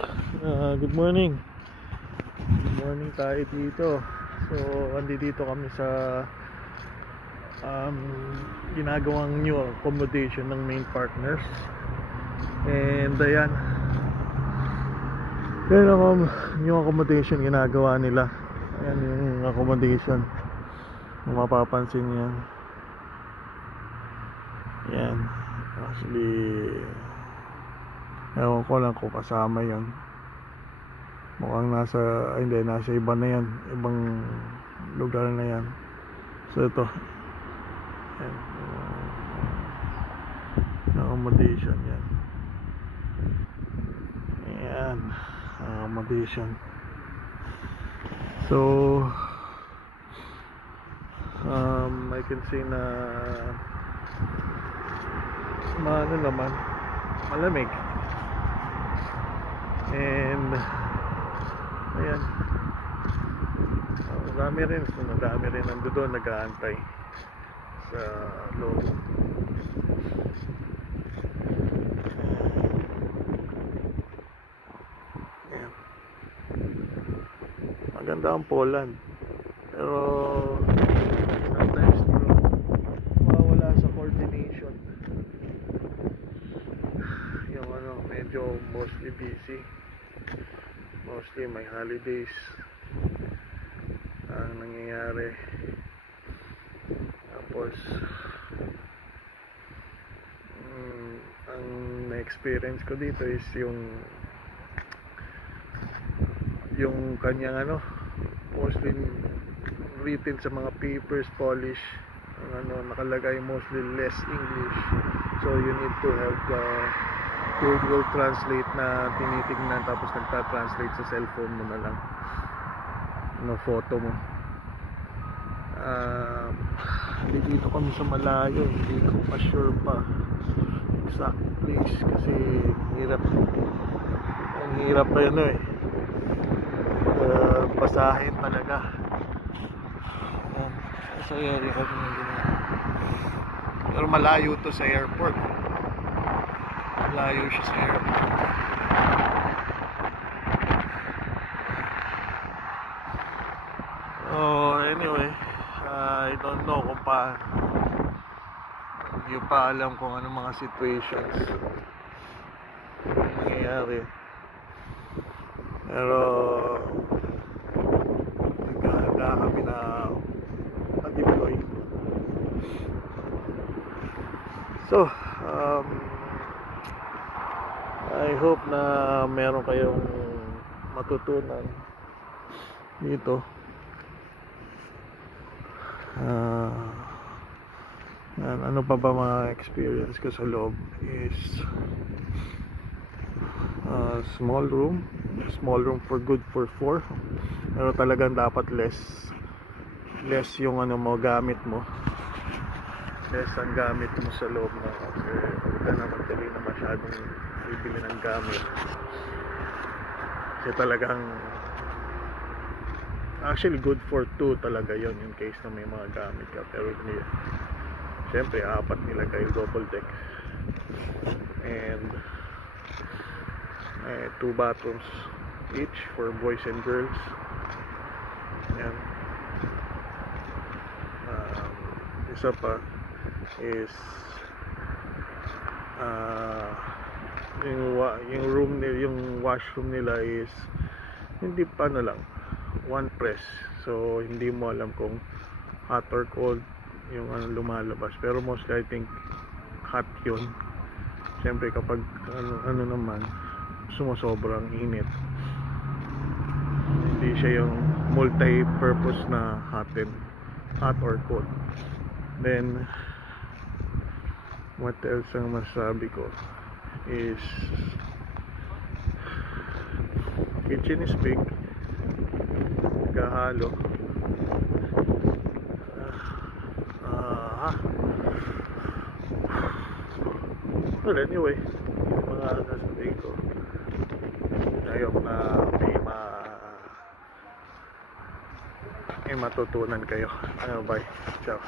Good morning. Good morning tayo dito. So, andito kami sa ginagawang new accommodation ng main partners. And ayan. Yan ang new accommodation ginagawa nila. Ayan yung accommodation. Kung mapapansin yan. Yan. Actually, ewan ko lang kung kasama yon. Mukhang nasa iba na yan, ibang lugar na yan. So ito, yan, accommodation yan. Yan, accommodation. So I can say na naman, malamig. And ayan, marami rin nandoon nag-aantay sa loob. Ayan. Maganda ang Poland, pero sometimes mawawala sa coordination. Yung medyo mostly busy. Mostly may holidays ang nangyayari. Tapos ang na-experience ko dito is yung kanyang mostly written sa mga papers, polish, nakalagay mostly less English, so you need to have Google Translate na tinitingnan, tapos nagta-translate sa cellphone mo na lang photo mo. Dito kami sa malayo, hindi ko pa sure pa exact place kasi ang hirap pa basahin talaga. Sa area kami pero malayo to sa airport. Malayo siya sa airport. Anyway, I don't know kung paano. Hindi pa alam kung anong mga situations nangyayari. Pero nagkahanda kami na mag-deploy. So, I hope na meron kayong matutunan dito. Ano pa ba mga experience ko sa loob is small room for good for 4, pero talagang dapat less yung mo gamit mo, less ang gamit mo sa loob na, kasi huwag ka na magdali na masyadong bibili ng gamit, kasi talagang actually good for 2 talaga yon in case na may mga gamit ka. Pero syempre 4 nilagay, double deck, and 2 bathrooms each for boys and girls. Yan. Isa pa is yung room nila, yung washroom nila is hindi pa lang one press, so hindi mo alam kung hot or cold yung lumalabas, pero mostly I think hot yun. Siyempre kapag naman sumosobrang init, hindi siya yung multi-purpose na hot or cold. Then what else ang masabi ko is kitchen is big, kahalo. Well, anyway, yung mga sasabihin ko, ayok na may matutunan kayo. Bye, ciao.